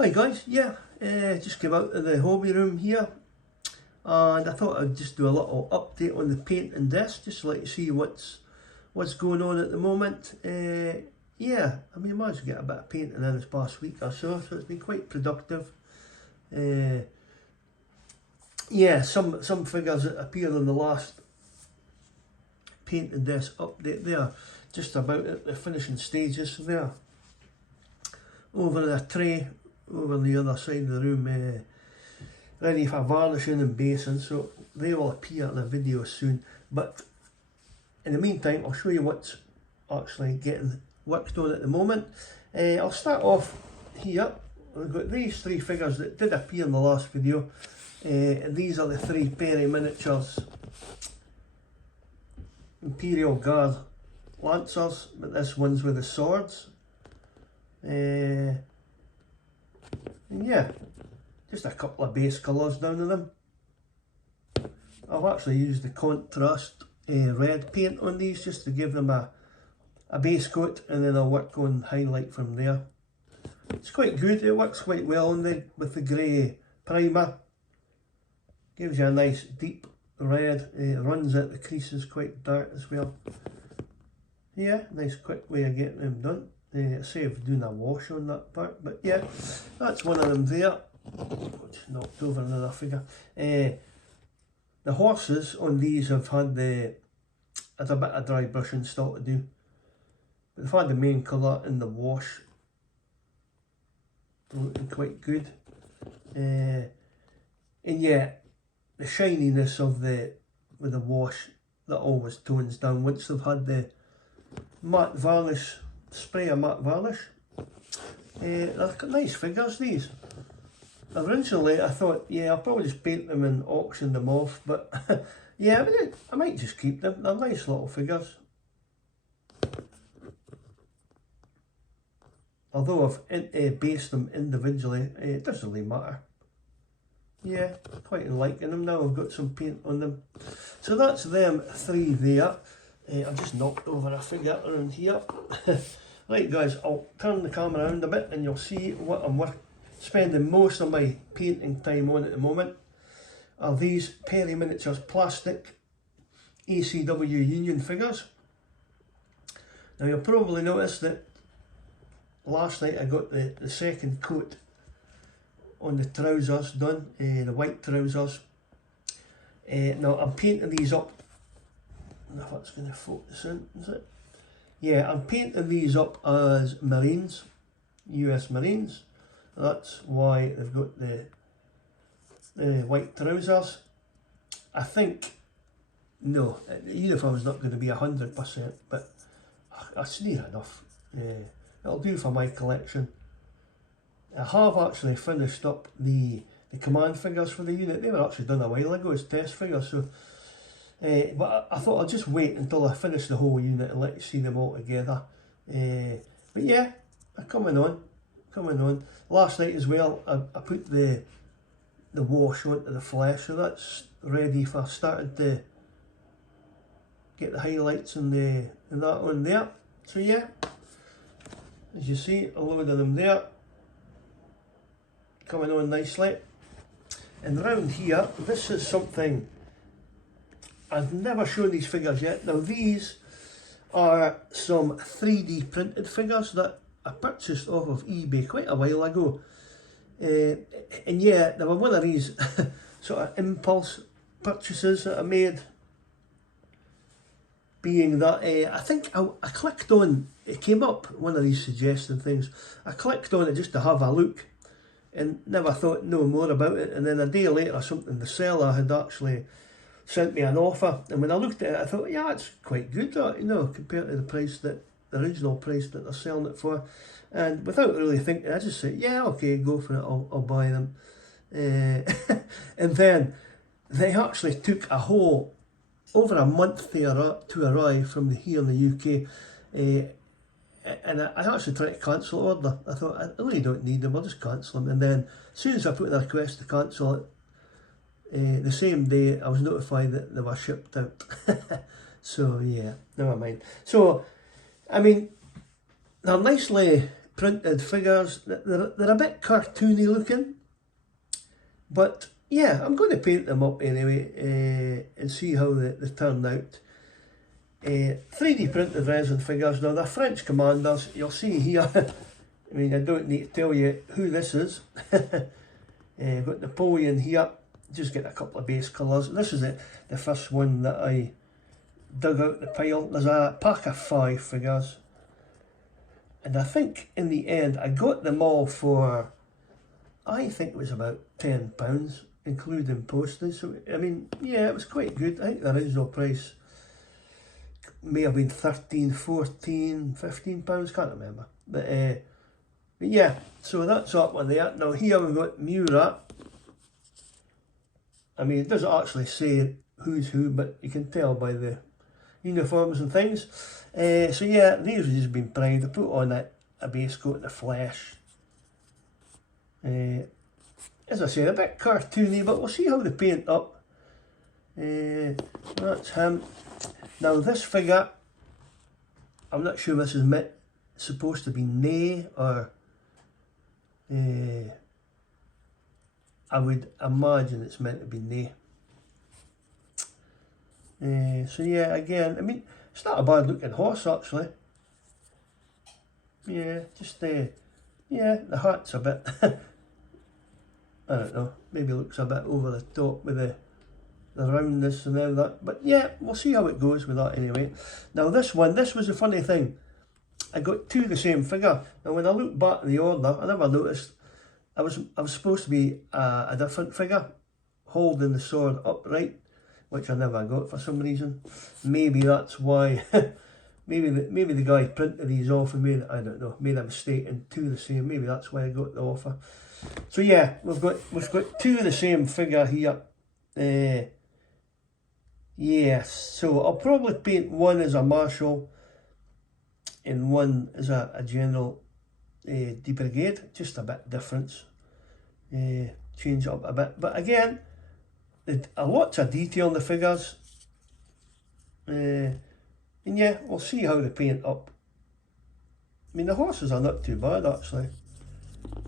Hi guys, yeah, just came out of the hobby room here and I thought I'd just do a little update on the paint and desk, just to let you see what's going on at the moment. Yeah, I mean, I managed to get a bit of painting in this past week or so it's been quite productive. Yeah, some figures that appeared in the last paint and desk update there, just about at the finishing stages there. Over the tray, over the other side of the room, ready for varnishing and basing, so they will appear in a video soon. But in the meantime, I'll show you what's actually getting worked on at the moment. I'll start off here. We've got these three figures that did appear in the last video. These are the three Perry miniatures Imperial Guard Lancers, but this one's with the swords. And yeah, just a couple of base colours down in them. I've actually used the contrast red paint on these just to give them a base coat, and then I'll work on highlight from there. It's quite good, it works quite well on with the grey primer. Gives you a nice deep red, it runs at the creases quite dark as well. Yeah, nice quick way of getting them done. Save doing a wash on that part, but yeah, that's one of them there. Just knocked over another figure. The horses on these have had a bit of dry brushing still to do, but they've had the main colour in the wash, looking quite good. And yeah, the shininess of with the wash, that always tones down once they've had the matte varnish, spray of matte varnish. They're nice figures, these. Originally I thought, yeah, I'll probably just paint them and auction them off, but yeah, I might just keep them. They're nice little figures. Although I've based them individually, it doesn't really matter. Yeah, quite liking them now. I've got some paint on them. So that's them three there. I've just knocked over a figure around here. Right guys, I'll turn the camera around a bit and you'll see what I'm spending most of my painting time on at the moment. Are these Perry Miniatures plastic ACW Union figures. Now you'll probably notice that last night I got the second coat on the trousers done, the white trousers. Now I'm painting these up. I don't know if that's going to focus in, is it? Yeah, I'm painting these up as Marines, US Marines. That's why they've got the white trousers. I think, no, the uniform's not going to be 100%, but that's near enough. It'll do for my collection. I have actually finished up the command figures for the unit. They were actually done a while ago as test figures, so but I thought I'll just wait until I finish the whole unit and let you see them all together. But yeah, they're coming on. Last night as well, I put the wash onto the flesh, so that's ready for starting to get the highlights and that on there. So yeah, as you see, a load of them there, coming on nicely. And around here, this is something I've never shown these figures yet. Now these are some 3D printed figures that I purchased off of eBay quite a while ago. And yeah, they were one of these sort of impulse purchases that I made. Being that I think I clicked on, it came up, one of these suggested things. I clicked on it just to have a look and never thought no more about it. And then a day later or something, the seller had actually sent me an offer, and when I looked at it I thought, yeah, it's quite good, you know, compared to the original price that they're selling it for. And without really thinking, I just said, yeah, okay, go for it, I'll buy them. And then they actually took a whole over a month to arrive from here in the UK. And I actually tried to cancel the order. I thought, I really don't need them, I'll just cancel them. And then as soon as I put in a request to cancel it, the same day I was notified that they were shipped out. So yeah, never mind. So I mean, they're nicely printed figures. They're a bit cartoony looking, but yeah, I'm going to paint them up anyway and see how they turn out. 3D printed resin figures. Now they're French commanders. You'll see here, I mean, I don't need to tell you who this is. Got Napoleon here. Just get a couple of base colours. This is the first one that I dug out the pile. There's a pack of 5 figures. And I think in the end I got them all for, I think it was about £10, including postage. So, I mean, yeah, it was quite good. I think the original price may have been 13, 14, £15, can't remember. But yeah, so that's up with that. Now here we've got Murat. I mean, it doesn't actually say who's who, but you can tell by the uniforms and things. So yeah, these have just been primed. I put on a base coat of the flesh. As I said, a bit cartoony, but we'll see how they paint up. That's him. Now this figure, I'm not sure this is supposed to be Ney or I would imagine it's meant to be Ney. So yeah, again, I mean, it's not a bad looking horse actually. Yeah, just yeah, the hat's a bit, I don't know, maybe looks a bit over the top with the roundness and all that. But yeah, we'll see how it goes with that anyway. Now this one, this was a funny thing. I got 2 of the same figure. Now when I look back at the order, I never noticed I was supposed to be a different figure holding the sword upright, which I never got for some reason. Maybe that's why. maybe the guy printed these off and made a mistake and 2 of the same. Maybe that's why I got the offer. So yeah, we've got 2 of the same figure here. Yes, so I'll probably paint one as a marshal and one as a general de brigade, just a bit difference. Change it up a bit, but again, a lots of detail in the figures. And yeah, we'll see how they paint up. I mean, the horses are not too bad actually.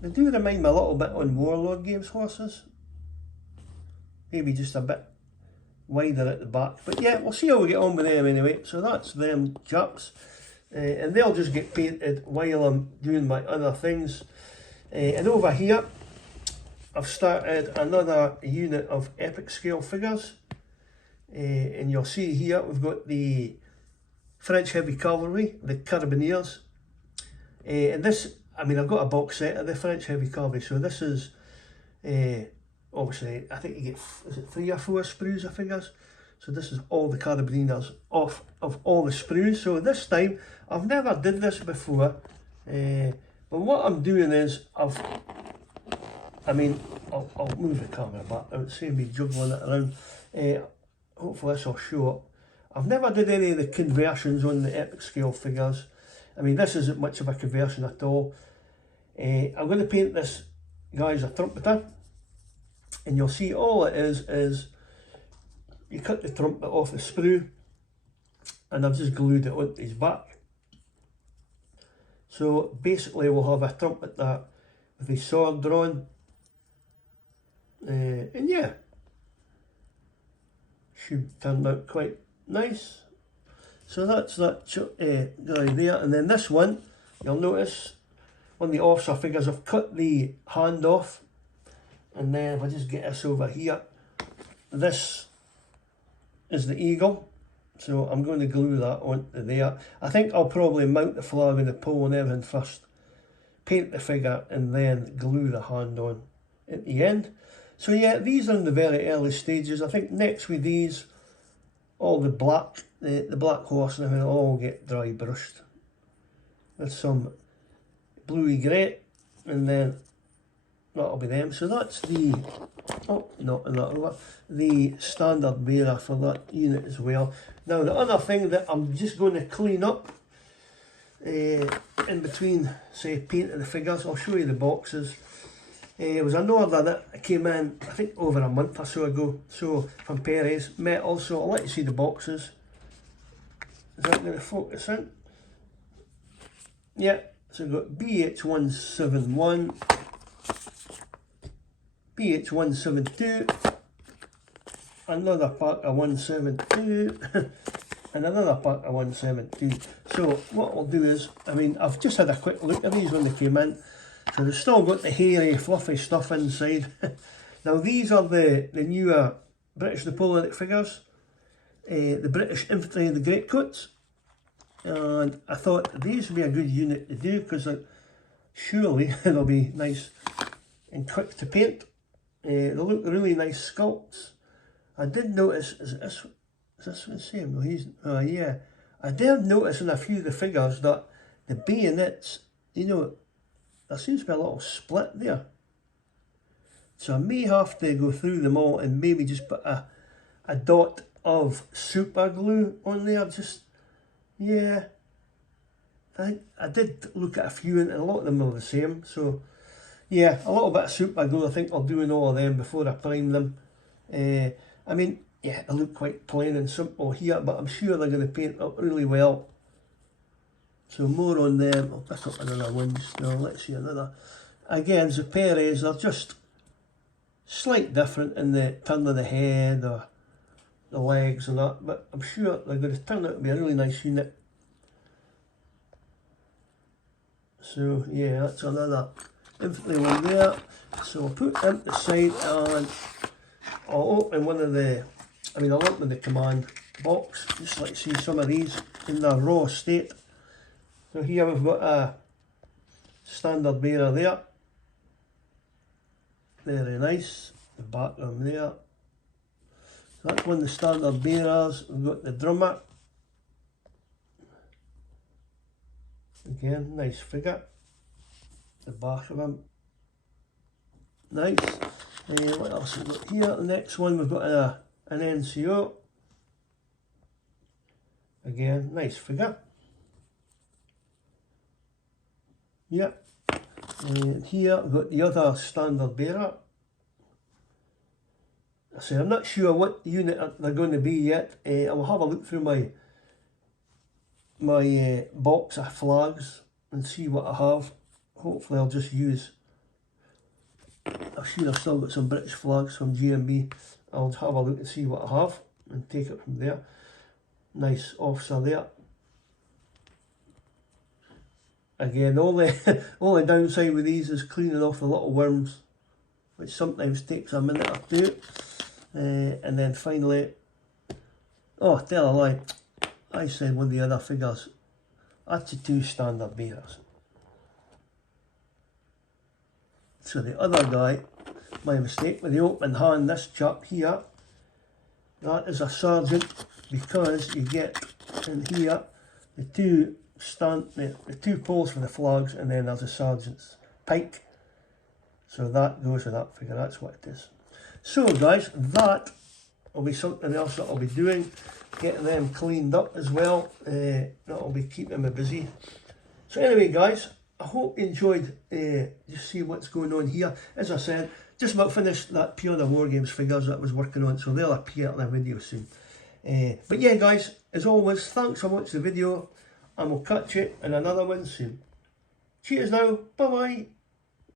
They do remind me a little bit on Warlord Games horses. Maybe just a bit wider at the back, but yeah, we'll see how we get on with them anyway. So that's them chaps, and they'll just get painted while I'm doing my other things. And over here I've started another unit of epic scale figures, and you'll see here we've got the French heavy cavalry, the carbineers, and this, I mean, I've got a box set of the French heavy cavalry, so this is obviously, I think you get, is it 3 or 4 sprues of figures? So this is all the carabiners of all the sprues. So this time, I've never did this before, but what I'm doing is, I'll move the camera back, I would say me juggling it around. Hopefully this will show up. I've never did any of the conversions on the epic scale figures. I mean, this isn't much of a conversion at all. I'm going to paint this guy as a trumpeter. And you'll see all it is you cut the trumpet off the sprue, and I've just glued it onto his back. So basically we'll have a trumpet that with his sword drawn, and yeah, should turn out quite nice. So that's that guy there, and then this one, you'll notice on the officer figures I've cut the hand off. And then if I just get this over here, this is the eagle. So I'm going to glue that onto there. I think I'll probably mount the flag and the pole and everything first, paint the figure, and then glue the hand on at the end. So yeah, these are in the very early stages. I think next with these, all the black horse and everything will all get dry brushed with some bluey grey, and then that'll be them. So that's the, oh, not in that order, the standard bearer for that unit as well. Now the other thing that I'm just going to clean up in between, say, painting the figures, I'll show you the boxes. It was an order that came in, I think, over a month or so ago, so from Perez Metal. So I'll let you see the boxes. Is that going to focus in? Yeah, So we've got BH171, BH172, another pack of 172, and another pack of 172. So what we'll do is, I mean, I've just had a quick look at these when they came in. So they've still got the hairy, fluffy stuff inside. Now these are the newer British Napoleonic figures, the British Infantry and the Greatcoats. And I thought these would be a good unit to do because surely they'll be nice and quick to paint. They look really nice sculpts. I did notice, is this the same? No, he's, yeah. I did notice in a few of the figures that the bayonets, you know, there seems to be a little split there. So I may have to go through them all and maybe just put a dot of super glue on there. Just, yeah. I did look at a few and a lot of them are the same. So yeah, a little bit of super glue I think I'll do in all of them before I prime them. I mean, yeah, they look quite plain and simple here, but I'm sure they're going to paint up really well. So more on them. I'll pick up another one just now. Let's see another. Again, the Perez are just slight different in the turn of the head or the legs and that, but I'm sure they're going to turn out to be a really nice unit. So yeah, that's another infantry one there. So I'll put them to the side and I'll open one of the, I'll open the command box, just like to see some of these in their raw state. So here we've got a standard bearer there. Very nice. The back of them there. So that's one of the standard bearers. We've got the drummer. Again, nice figure. The back of him. Nice. What else have we got here? The next one we've got an NCO. Again, nice figure. Yep. And here we've got the other standard bearer. So I'm not sure what unit they're going to be yet. I will have a look through my box of flags and see what I have. Hopefully I'll just use, I'm sure I've still got some British flags from GMB. I'll have a look and see what I have and take it from there. Nice officer there. Again, only downside with these is cleaning off the little worms, which sometimes takes a minute or two. And then finally, oh, tell a lie, I said one of the other figures, that's the two standard bearers. So the other guy, my mistake, with the open hand, this chap here, that is a sergeant, because you get in here the two poles for the flags, and then there's a sergeant's pike. So that goes with that figure, that's what it is. So guys, that will be something else that I'll be doing, getting them cleaned up as well. That'll be keeping me busy. So anyway guys, I hope you enjoyed just see what's going on here. As I said, just about finished that Pure the War Games figures that I was working on, so they'll appear in a video soon. But yeah guys, as always, thanks for watching the video, and we'll catch you in another one soon. Cheers now, bye bye.